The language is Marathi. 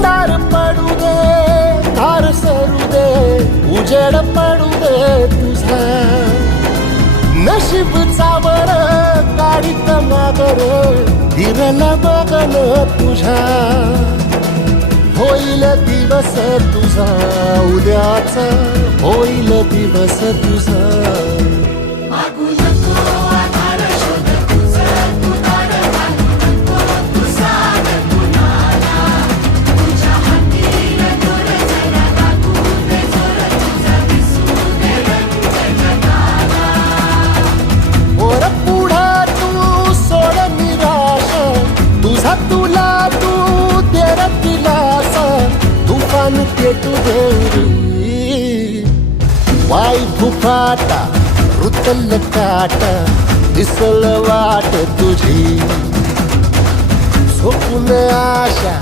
अंधार पडू दे, धार सरू दे, उजेड पडू दे तुझा. नशीब चावर काढीत मागर, हिरल बघन तुझ्या. होईल दिवस तुझा उद्याचा, होईल दिवस तुझा. वर पुढं तू सोड निराश, तुझा तुला तू तेरा दिलासा. तुफान पेटू दे, वाई फुफाटा रुतल काटा, दिसल वाट तुझी. झोपून आशा